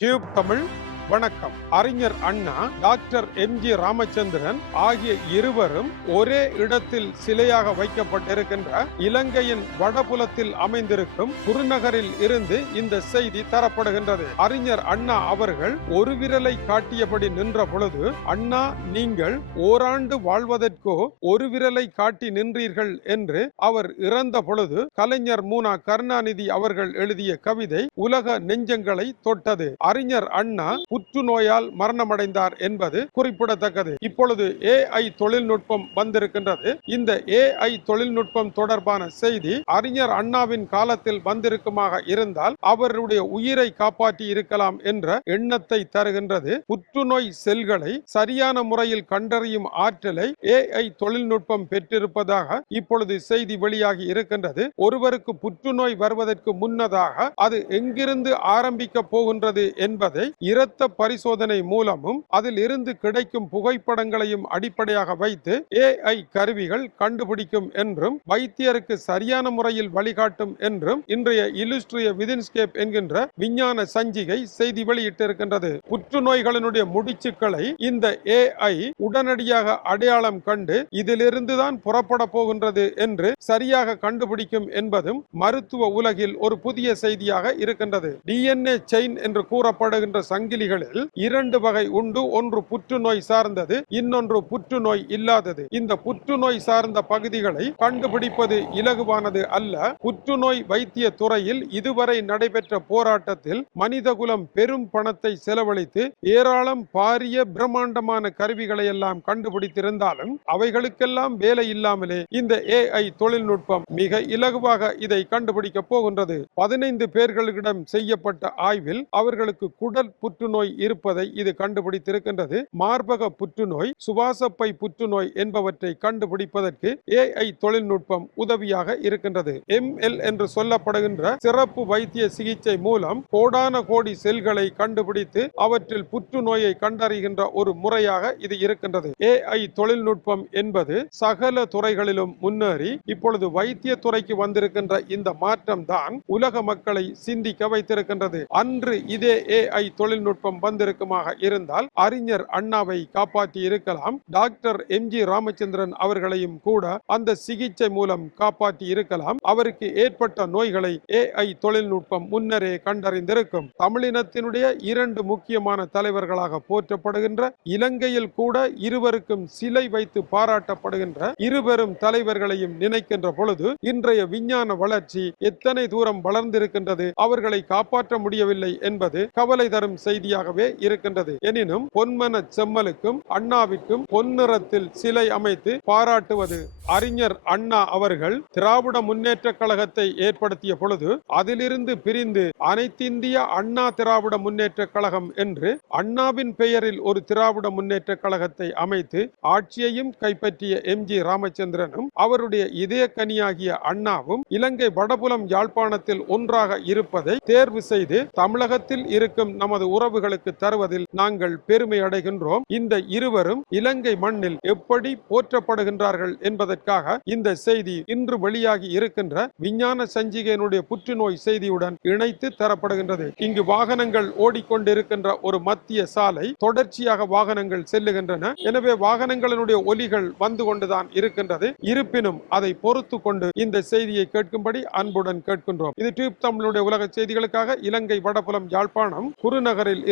Tube Tamil வணக்கம். அறிஞர் Anna doctor M G Ramachandran ஆகிய இருவரும் ஒரே இடத்தில் சிலையாக வைக்கப்பட்டிருக்கின்ற இலங்கையின் வடபுலத்தில் அமைந்திருக்கும் குருநகரில் இருந்து இந்த செய்தி தரப்படுகின்றது. அறிஞர் அண்ணா அவர்கள் ஒரு விரலை காட்டியபடி நின்ற பொழுது அண்ணா நீங்கள் ஓராண்டு வாழ்வதற்கோ ஒரு விரலை காட்டி நின்றீர்கள் என்று அவர் இறந்த பொழுது கலைஞர் மூனா கருணாநிதி அவர்கள் எழுதிய கவிதை உலக நெஞ்சங்களை தொட்டது. அறிஞர் அண்ணா புற்றுநோயால் மரணமடைந்தார் என்பது குறிப்பிடத்தக்கது. இப்பொழுது ஏஐ தொழில்நுட்பம் வந்திருக்கின்றது. இந்த ஏஐ தொழில்நுட்பம் தொடர்பான செய்தி அறிஞர் அண்ணாவின் காலத்தில் வந்திருக்குமாக இருந்தால் அவருடைய உயிரை காப்பாற்றி இருக்கலாம் என்ற எண்ணத்தை தருகின்றது. புற்றுநோய் செல்களை சரியான முறையில் கண்டறியும் ஆற்றலை ஏஐ தொழில்நுட்பம் பெற்றிருப்பதாக இப்பொழுது செய்தி வெளியாகி இருக்கின்றது. ஒருவருக்கு புற்றுநோய் வருவதற்கு முன்னதாக அது எங்கிருந்து ஆரம்பிக்க போகின்றது என்பதை இரத்த பரிசோதனை மூலமும் அதில் இருந்து கிடைக்கும் புகைப்படங்களையும் அடிப்படையாக வைத்து ஏஐ கருவிகள் கண்டுபிடிக்கும் என்றும் வைத்தியருக்கு சரியான முறையில் வழிகாட்டும் என்றும் இன்றைய இலுஸ்ட்ரிய விதின்ஸ்கேப் என்கின்ற விஞ்ஞான சஞ்சிகை செய்தி வெளியிட்டிருக்கின்றது. புற்றுநோய்களினுடைய முடிச்சுக்களை இந்த ஏஐ உடனடியாக அடையாளம் கண்டு இதிலிருந்துதான் புறப்பட போகின்றது என்று சரியாக கண்டுபிடிக்கும் என்பதும் மருத்துவ உலகில் ஒரு புதிய செய்தியாக இருக்கின்றது. டிஎன்ஏ செயின் என்று கூறப்படுகின்ற சங்கிலிகள் நோய்களில் இரண்டு வகை உண்டு. ஒன்று புற்றுநோய் சார்ந்தது இன்னொன்று புற்றுநோய் இல்லாதது. இந்த புற்றுநோய் சார்ந்த பகுதிகளை கண்டுபிடிப்பது இலகுவானது அல்ல. புற்றுநோய் வைத்திய துறையில் இதுவரை நடைபெற்ற போராட்டத்தில் மனிதகுலம் பெரும் பணத்தை செலவழித்து ஏராளம் பாரிய பிரம்மாண்டமான கருவிகளை எல்லாம் கண்டுபிடித்திருந்தாலும் அவைகளுக்கெல்லாம் வேலை இல்லாமலே இந்த ஏஐ தொழில்நுட்பம் மிக இலகுவாக இதை கண்டுபிடிக்க போகின்றது. பதினைந்து பேர்களிடம் செய்யப்பட்ட ஆய்வில் அவர்களுக்கு குடல் புற்றுநோய் இருப்பதை இது கண்டுபிடித்திருக்கின்றது. மார்பக புற்றுநோய் சுவாசப்பை புற்றுநோய் என்பவற்றை கண்டுபிடிப்பதற்கு ஏஐ தொழில்நுட்பம் உதவியாக இருக்கின்றது. எம்எல் என்று சொல்லப்படுகின்ற சிறப்பு வைத்திய சிகிச்சை மூலம் கோடான கோடி செல்களை கண்டுபிடித்து அவற்றில் புற்றுநோயை கண்டறிகின்ற ஒரு முறையாக இது இருக்கின்றது. ஏஐ தொழில்நுட்பம் என்பது சகல துறைகளிலும் முன்னேறி இப்பொழுது வைத்திய துறைக்கு வந்திருக்கின்ற இந்த மாற்றம் தான் உலக மக்களை சிந்திக்க வைத்திருக்கின்றது. அன்று இதே ஏஐ தொழில்நுட்பம் வந்திருக்குமாக இருந்தால் அறிஞர் அண்ணாவை காப்பாற்றி இருக்கலாம். டாக்டர் எம் ஜி ராமச்சந்திரன் அவர்களையும் கூட அந்த சிகிச்சை மூலம் காப்பாற்றி இருக்கலாம். அவருக்கு ஏற்பட்ட நோய்களை ஏஐ தொழில்நுட்பம் முன்னரே கண்டறிந்திருக்கும். தமிழினத்தினுடைய இரண்டு முக்கியமான தலைவர்களாக போற்றப்படுகின்ற இலங்கையில் கூட இருவருக்கும் சிலை வைத்து பாராட்டப்படுகின்ற இருவரும் தலைவர்களையும் நினைக்கின்ற பொழுது இன்றைய விஞ்ஞான வளர்ச்சி எத்தனை தூரம் வளர்ந்திருக்கின்றது அவர்களை காப்பாற்ற முடியவில்லை என்பது கவலை தரும் செய்தியாக செய்தியாகவே இருக்கின்றது. எனினும் பொன்மன செம்மலுக்கும் அண்ணாவிற்கும் பொன்னிறத்தில் சிலை அமைத்து பாராட்டுவது அறிஞர் அண்ணா அவர்கள் திராவிட முன்னேற்ற கழகத்தை ஏற்படுத்திய பொழுது அதிலிருந்து பிரிந்து அனைத்திந்திய அண்ணா திராவிட முன்னேற்ற கழகம் என்று அண்ணாவின் பெயரில் ஒரு திராவிட முன்னேற்ற கழகத்தை அமைத்து ஆட்சியையும் கைப்பற்றிய எம் ஜி ராமச்சந்திரனும் அவருடைய இதய கனியாகிய அண்ணாவும் இலங்கை வடபுலம் யாழ்ப்பாணத்தில் ஒன்றாக இருப்பதை தேர்வு செய்து தமிழகத்தில் இருக்கும் நமது உறவுகளை உறவுகளுக்கு தருவதில் நாங்கள் பெருமை அடைகின்றோம். இந்த இருவரும் இலங்கை மண்ணில் எப்படி போற்றப்படுகின்றார்கள் என்பதற்காக இந்த செய்தி இன்று வெளியாகி இருக்கின்ற விஞ்ஞான சஞ்சிகையினுடைய புற்றுநோய் செய்தியுடன் இணைத்து தரப்படுகின்றது. இங்கு வாகனங்கள் ஓடிக்கொண்டிருக்கின்ற ஒரு மத்திய சாலை தொடர்ச்சியாக வாகனங்கள் செல்லுகின்றன. எனவே வாகனங்களினுடைய ஒலிகள் வந்து கொண்டுதான் இருக்கின்றது. இருப்பினும் அதை பொறுத்து கொண்டு இந்த செய்தியை கேட்கும்படி அன்புடன் கேட்கின்றோம். இது டியூப் தமிழுடைய உலக செய்திகளுக்காக இலங்கை வடபுலம் யாழ்ப்பாணம் குருநகரில்